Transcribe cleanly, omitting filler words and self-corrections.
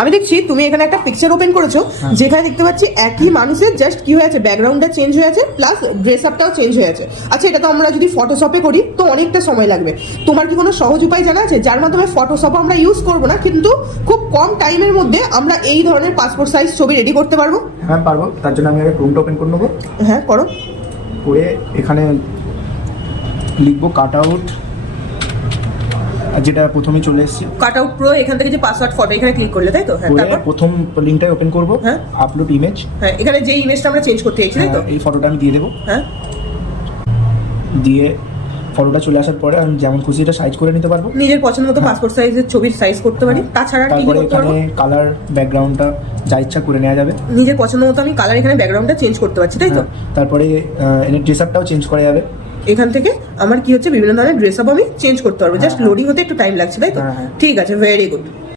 আমি দেখছি তুমি এখানে একটা পিকচার ওপেন করেছো, যেখানে দেখতে পাচ্ছি একই মানুষের জাস্ট কি হয়েছে, ব্যাকগ্রাউন্ডটা চেঞ্জ হয়েছে প্লাস ড্রেস আপটাও চেঞ্জ হয়েছে। আচ্ছা, এটা তো আমরা যদি ফটোশপে করি তো অনেকটা সময় লাগবে। তোমার কি কোনো সহজ উপায় জানা আছে যার মাধ্যমে ফটোশপ আমরা ইউজ করবো না, কিন্তু খুব কম টাইমের মধ্যে আমরা এই ধরনের পাসপোর্ট সাইজ ছবি রেডি করতে পারবো? হ্যাঁ পারবো। তার জন্য আমি আগে ক্রোমটা ওপেন করে নেবো। হ্যাঁ করো। করে এখানে লিখবো কাট আউট, যেটা প্রথমে চলে এসেছে কাট আউট প্রো। এখান থেকে যে পাসওয়ার্ড ফটো এখানে ক্লিক করলে, তাই তো? হ্যাঁ, তারপর প্রথম লিঙ্কটাই ওপেন করবো। হ্যাঁ, আপলোড ইমেজ। হ্যাঁ, এখানে যে ইমেজটা আমরা চেঞ্জ করতে চাইছি, তাই তো? এই ফটোটা আমি দিয়ে দেবো। হ্যাঁ, দিয়ে ফটোটা চলে আসার পরে আমি যেমন খুশি এটা সাইজ করে নিতে পারবো, নিজের পছন্দ মতো পাসপোর্ট সাইজের ছবির সাইজ করতে পারি। তাছাড়া কি তারপরে করতে পারবো? এখানে কালার ব্যাকগ্রাউন্ডটা যা ইচ্ছা করে নেওয়া যাবে। নিজের পছন্দ মতো আমি কালার এখানে ব্যাকগ্রাউন্ডটা চেঞ্জ করতে পারছি, তাই তো? তারপরে এর ড্রেস আপটাও চেঞ্জ করা যাবে। এখান থেকে আমার কি হচ্ছে, বিভিন্ন ধরনের ড্রেস আপ আমি চেঞ্জ করতে পারবো। জাস্ট লোডিং হতে একটু টাইম লাগছে, তাই তো? ঠিক আছে, ভেরি গুড।